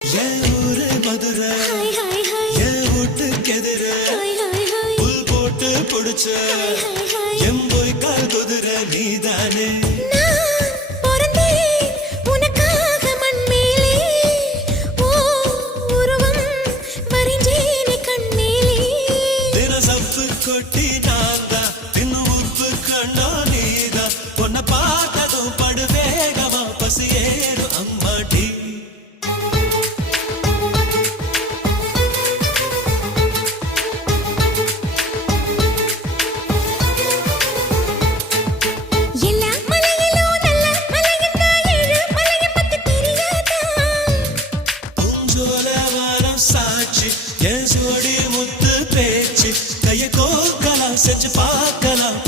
என் ஊரு மதுரை என் வீட்டுக்கு எதிர புல் போட்டு புடிச்ச என் போய் கால் குதிரை நீதானே கொட்டி நான்தா தின்னு உப்பு கண்ணா நீதா பொண்ண பார்த்ததும் படுவேகமா பசி ஏறும் அம்மாடி எல்லா மலையிலும் நல்ல மலையந்தா ஏழு மலைய பத்தி தெரியாதா பூஞ்சோல வாரம் சாட்சி என் சோடி முத்து பேச்சு கைய கோக்கலாம் செஞ்சு பார்க்கலாம்